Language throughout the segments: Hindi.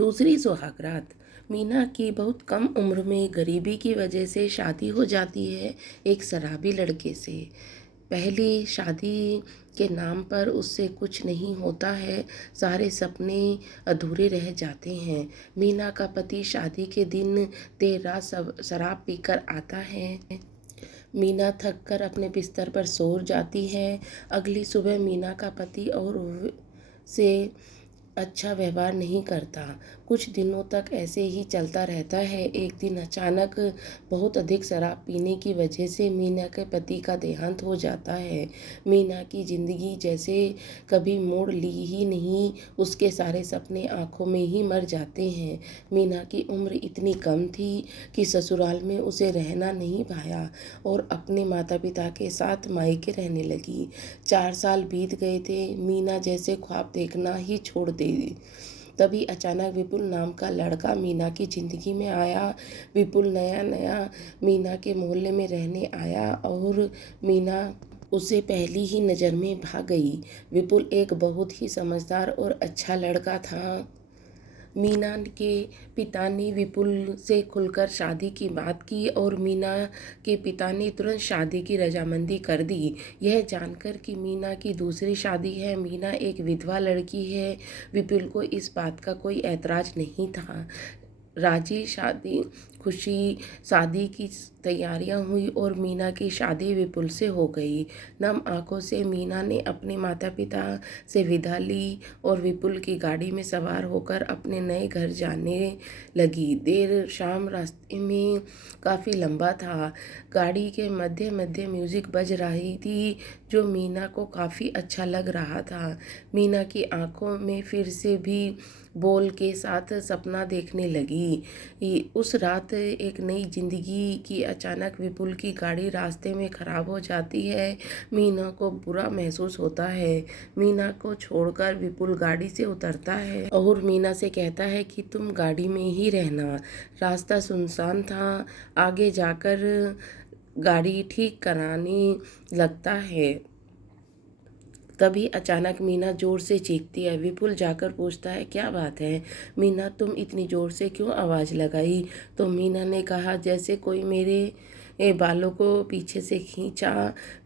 दूसरी सुहागरात। मीना की बहुत कम उम्र में गरीबी की वजह से शादी हो जाती है एक शराबी लड़के से। पहली शादी के नाम पर उससे कुछ नहीं होता है, सारे सपने अधूरे रह जाते हैं। मीना का पति शादी के दिन देर रात शराब पीकर आता है। मीना थक कर अपने बिस्तर पर सो जाती है। अगली सुबह मीना का पति और से अच्छा व्यवहार नहीं करता। कुछ दिनों तक ऐसे ही चलता रहता है। एक दिन अचानक बहुत अधिक शराब पीने की वजह से मीना के पति का देहांत हो जाता है। मीना की ज़िंदगी जैसे कभी मोड़ ली ही नहीं, उसके सारे सपने आंखों में ही मर जाते हैं। मीना की उम्र इतनी कम थी कि ससुराल में उसे रहना नहीं पाया और अपने माता पिता के साथ मायके रहने लगी। 4 साल बीत गए थे। मीना जैसे ख्वाब देखना ही छोड़ दे। तभी अचानक विपुल नाम का लड़का मीना की ज़िंदगी में आया। विपुल नया नया मीना के मोहल्ले में रहने आया और मीना उसे पहली ही नज़र में भा गई। विपुल एक बहुत ही समझदार और अच्छा लड़का था। मीना के पिता ने विपुल से खुलकर शादी की बात की और मीना के पिता ने तुरंत शादी की रजामंदी कर दी। यह जानकर कि मीना की दूसरी शादी है, मीना एक विधवा लड़की है, विपुल को इस बात का कोई ऐतराज़ नहीं था। राजी शादी खुशी शादी की तैयारियां हुई और मीना की शादी विपुल से हो गई। नम आंखों से मीना ने अपने माता पिता से विदा ली और विपुल की गाड़ी में सवार होकर अपने नए घर जाने लगी। देर शाम रास्ते में काफ़ी लंबा था। गाड़ी के मध्य मध्य म्यूज़िक बज रही थी जो मीना को काफ़ी अच्छा लग रहा था। मीना की आंखों में फिर से भी बोल के साथ सपना देखने लगी। उस रात एक नई जिंदगी की अचानक विपुल की गाड़ी रास्ते में ख़राब हो जाती है। मीना को बुरा महसूस होता है। मीना को छोड़कर विपुल गाड़ी से उतरता है और मीना से कहता है कि तुम गाड़ी में ही रहना। रास्ता सुनसान था। आगे जाकर गाड़ी ठीक कराने लगता है। तभी अचानक मीना ज़ोर से चीखती है। विपुल जाकर पूछता है क्या बात है मीना, तुम इतनी ज़ोर से क्यों आवाज़ लगाई? तो मीना ने कहा जैसे कोई मेरे बालों को पीछे से खींचा।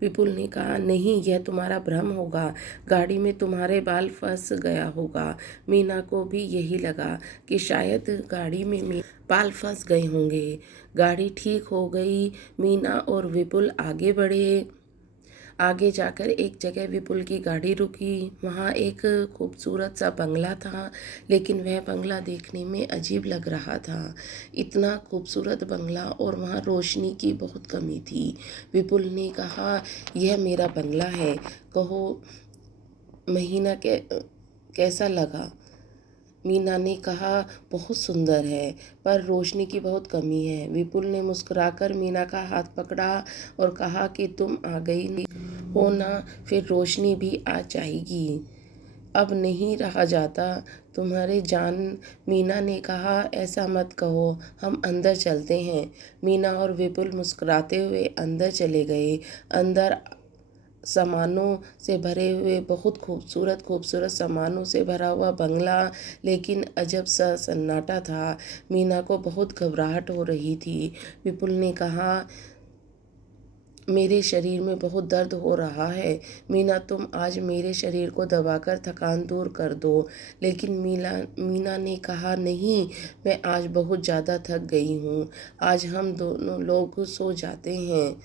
विपुल ने कहा नहीं, यह तुम्हारा भ्रम होगा, गाड़ी में तुम्हारे बाल फंस गया होगा। मीना को भी यही लगा कि शायद गाड़ी में बाल फंस गए होंगे। गाड़ी ठीक हो गई। मीना और विपुल आगे बढ़े। आगे जाकर एक जगह विपुल की गाड़ी रुकी। वहाँ एक खूबसूरत सा बंगला था, लेकिन वह बंगला देखने में अजीब लग रहा था। इतना खूबसूरत बंगला और वहाँ रोशनी की बहुत कमी थी। विपुल ने कहा यह मेरा बंगला है, कहो महीना के कैसा लगा? मीना ने कहा बहुत सुंदर है, पर रोशनी की बहुत कमी है। विपुल ने मुस्कुराकर मीना का हाथ पकड़ा और कहा कि तुम आ गई हो ना, फिर रोशनी भी आ जाएगी। अब नहीं रहा जाता तुम्हारे जान। मीना ने कहा ऐसा मत कहो, हम अंदर चलते हैं। मीना और विपुल मुस्कुराते हुए अंदर चले गए। अंदर सामानों से भरे हुए बहुत खूबसूरत खूबसूरत सामानों से भरा हुआ बंगला, लेकिन अजब सा सन्नाटा था। मीना को बहुत घबराहट हो रही थी। विपुल ने कहा मेरे शरीर में बहुत दर्द हो रहा है। मीना तुम आज मेरे शरीर को दबाकर थकान दूर कर दो। लेकिन मीना ने कहा नहीं, मैं आज बहुत ज़्यादा थक गई हूँ। आज हम दोनों लोग सो जाते हैं,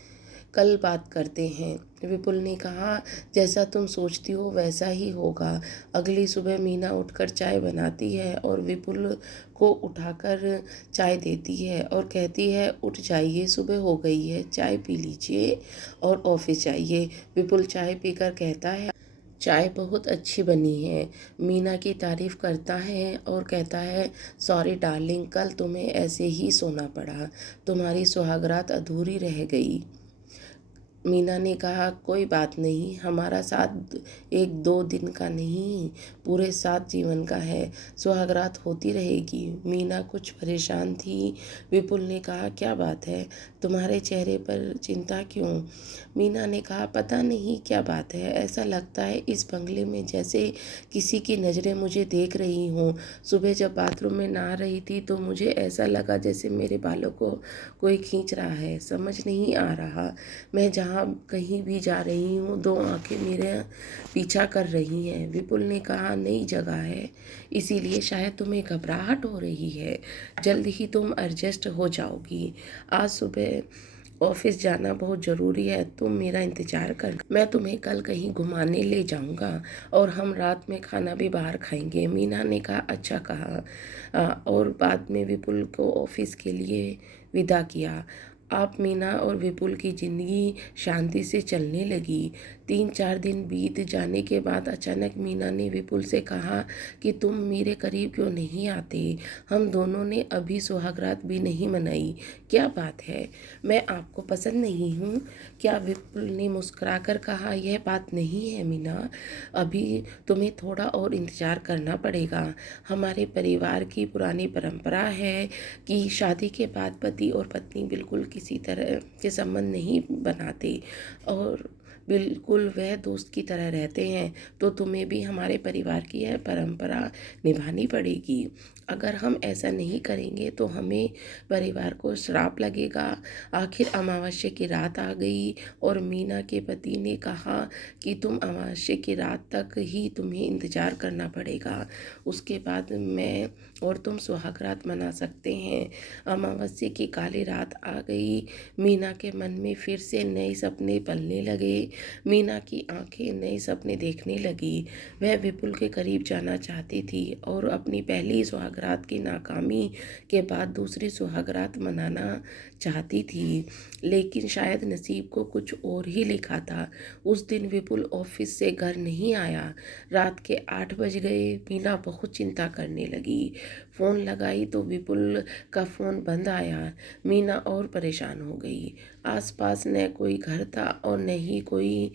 कल बात करते हैं। विपुल ने कहा जैसा तुम सोचती हो वैसा ही होगा। अगली सुबह मीना उठकर चाय बनाती है और विपुल को उठाकर चाय देती है और कहती है उठ जाइए, सुबह हो गई है, चाय पी लीजिए और ऑफिस जाइए। विपुल चाय पीकर कहता है चाय बहुत अच्छी बनी है। मीना की तारीफ़ करता है और कहता है सॉरी डार्लिंग, कल तुम्हें ऐसे ही सोना पड़ा, तुम्हारी सुहागरात अधूरी रह गई। मीना ने कहा, कोई बात नहीं, हमारा साथ 1-2 दिन का नहीं, पूरे 7 जीवन का है, सुहागरात होती रहेगी। मीना कुछ परेशान थी। विपुल ने कहा, क्या बात है, तुम्हारे चेहरे पर चिंता क्यों? मीना ने कहा, पता नहीं क्या बात है, ऐसा लगता है इस बंगले में जैसे किसी की नज़रें मुझे देख रही हों। सुबह जब बाथरूम में नहा रही थी तो मुझे ऐसा लगा जैसे मेरे बालों को कोई खींच रहा है, समझ नहीं आ रहा। मैं जहाँ कहीं भी जा रही हूँ 2 आंखें मेरे पीछा कर रही हैं। विपुल ने कहा, नई जगह है, इसीलिए शायद तुम्हें घबराहट हो रही है, जल्द ही तुम एडजस्ट हो जाओगी। आज सुबह ऑफिस जाना बहुत ज़रूरी है, तुम मेरा इंतज़ार कर, मैं तुम्हें कल कहीं घुमाने ले जाऊंगा और हम रात में खाना भी बाहर खाएंगे। मीना ने कहा, अच्छा कहा। और बाद में विपुल को ऑफिस के लिए विदा किया। आप मीना और विपुल की ज़िंदगी शांति से चलने लगी। 3-4 दिन बीत जाने के बाद अचानक मीना ने विपुल से कहा कि तुम मेरे करीब क्यों नहीं आते? हम दोनों ने अभी सुहागरात भी नहीं मनाई, क्या बात है? मैं आपको पसंद नहीं हूँ क्या? विपुल ने मुस्कुराकर कहा, यह बात नहीं है मीना, अभी तुम्हें थोड़ा और इंतज़ार करना पड़ेगा। हमारे परिवार की पुरानी परंपरा है कि शादी के बाद पति और पत्नी बिल्कुल किसी तरह के संबंध नहीं बनाते और बिल्कुल वह दोस्त की तरह रहते हैं, तो तुम्हें भी हमारे परिवार की यह परंपरा निभानी पड़ेगी। अगर हम ऐसा नहीं करेंगे तो हमें परिवार को श्राप लगेगा। आखिर अमावस्या की रात आ गई और मीना के पति ने कहा कि तुम अमावस्या की रात तक ही तुम्हें इंतज़ार करना पड़ेगा, उसके बाद मैं और तुम सुहागरात मना सकते हैं। अमावस्या की काली रात आ गई। मीना के मन में फिर से नए सपने पलने लगे। मीना की आंखें नए सपने देखने लगी। वह विपुल के करीब जाना चाहती थी और अपनी पहली सुहागरात की नाकामी के बाद दूसरी सुहागरात मनाना चाहती थी, लेकिन शायद नसीब को कुछ और ही लिखा था। उस दिन विपुल ऑफिस से घर नहीं आया। रात के 8 बज गए। मीना बहुत चिंता करने लगी। फ़ोन लगाई तो विपुल का फ़ोन बंद आया। मीना और परेशान हो गई। आसपास न कोई घर था और न ही कोई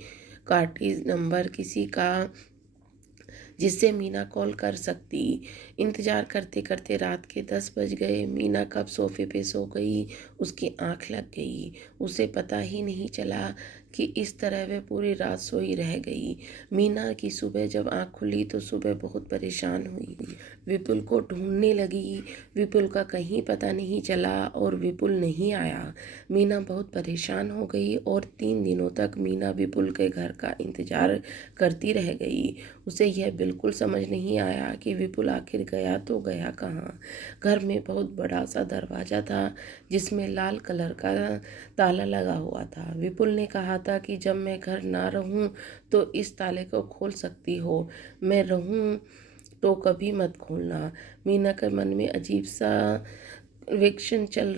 कार्टेज नंबर किसी का जिससे मीना कॉल कर सकती। इंतज़ार करते करते रात के 10 बज गए। मीना कब सोफे पे सो गई, उसकी आंख लग गई। उसे पता ही नहीं चला कि इस तरह वह पूरी रात सोई रह गई। मीना की सुबह जब आंख खुली तो सुबह बहुत परेशान हुई। विपुल को ढूंढने लगी। विपुल का कहीं पता नहीं चला और विपुल नहीं आया। मीना बहुत परेशान हो गई और 3 दिनों तक मीना विपुल के घर का इंतज़ार करती रह गई। उसे यह बिल्कुल समझ नहीं आया कि विपुल आखिर गया तो गया कहाँ। घर में बहुत बड़ा सा दरवाज़ा था जिसमें लाल कलर का ताला लगा हुआ था। विपुल ने कहा था कि जब मैं घर ना रहूं तो इस ताले को खोल सकती हो, मैं रहूं तो कभी मत खोलना। मीना के मन में अजीब सा प्रश्न चल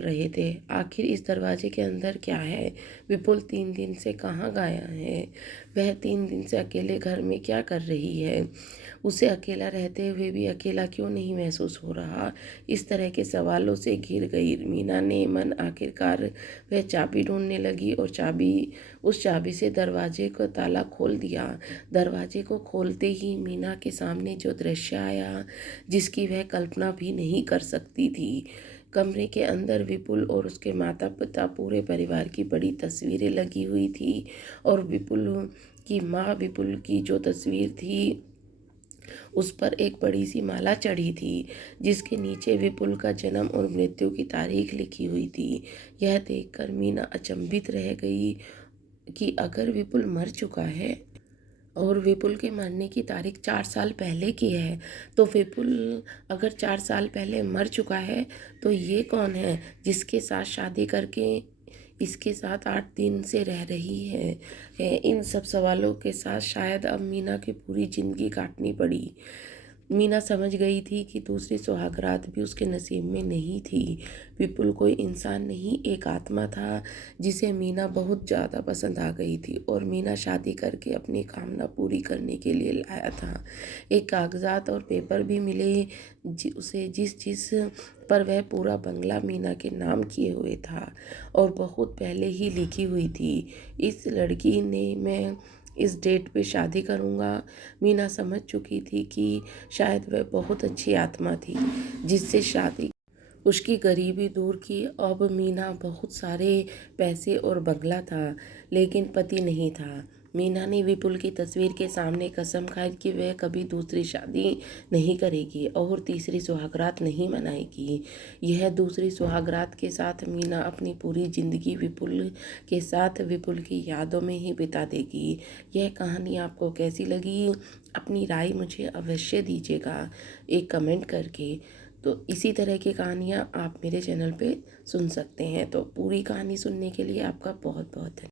रहे थे। आखिर इस दरवाजे के अंदर क्या है? विपुल 3 दिन से कहाँ गया है? वह 3 दिन से अकेले घर में क्या कर रही है? उसे अकेला रहते हुए भी अकेला क्यों नहीं महसूस हो रहा? इस तरह के सवालों से घिर गई मीना ने मन। आखिरकार वह चाबी ढूंढने लगी और उस चाबी से दरवाजे का ताला खोल दिया। दरवाजे को खोलते ही मीना के सामने जो दृश्य आया, जिसकी वह कल्पना भी नहीं कर सकती थी। कमरे के अंदर विपुल और उसके माता पिता, पूरे परिवार की बड़ी तस्वीरें लगी हुई थी और विपुल की माँ, विपुल की जो तस्वीर थी उस पर एक बड़ी सी माला चढ़ी थी जिसके नीचे विपुल का जन्म और मृत्यु की तारीख लिखी हुई थी। यह देखकर मीना अचंभित रह गई कि अगर विपुल मर चुका है और विपुल के मरने की तारीख 4 साल पहले की है, तो विपुल अगर 4 साल पहले मर चुका है तो ये कौन है जिसके साथ शादी करके इसके साथ 8 दिन से रह रही है। इन सब सवालों के साथ शायद अब मीना की पूरी ज़िंदगी काटनी पड़ी। मीना समझ गई थी कि दूसरी सुहागरात भी उसके नसीब में नहीं थी। विपुल कोई इंसान नहीं, एक आत्मा था जिसे मीना बहुत ज़्यादा पसंद आ गई थी और मीना शादी करके अपनी कामना पूरी करने के लिए लाया था। एक कागजात और पेपर भी मिले उसे जिस पर वह पूरा बंगला मीना के नाम किए हुए था और बहुत पहले ही लिखी हुई थी, इस लड़की ने मैं इस डेट पे शादी करूँगा। मीना समझ चुकी थी कि शायद वह बहुत अच्छी आत्मा थी जिससे शादी उसकी गरीबी दूर की। अब मीना बहुत सारे पैसे और बंगला था लेकिन पति नहीं था। मीना ने विपुल की तस्वीर के सामने कसम खाई कि वह कभी दूसरी शादी नहीं करेगी और तीसरी सुहागरात नहीं मनाएगी। यह दूसरी सुहागरात के साथ मीना अपनी पूरी ज़िंदगी विपुल के साथ विपुल की यादों में ही बिता देगी। यह कहानी आपको कैसी लगी? अपनी राय मुझे अवश्य दीजिएगा एक कमेंट करके। तो इसी तरह की कहानियाँ आप मेरे चैनल पे सुन सकते हैं। तो पूरी कहानी सुनने के लिए आपका बहुत बहुत धन्यवाद।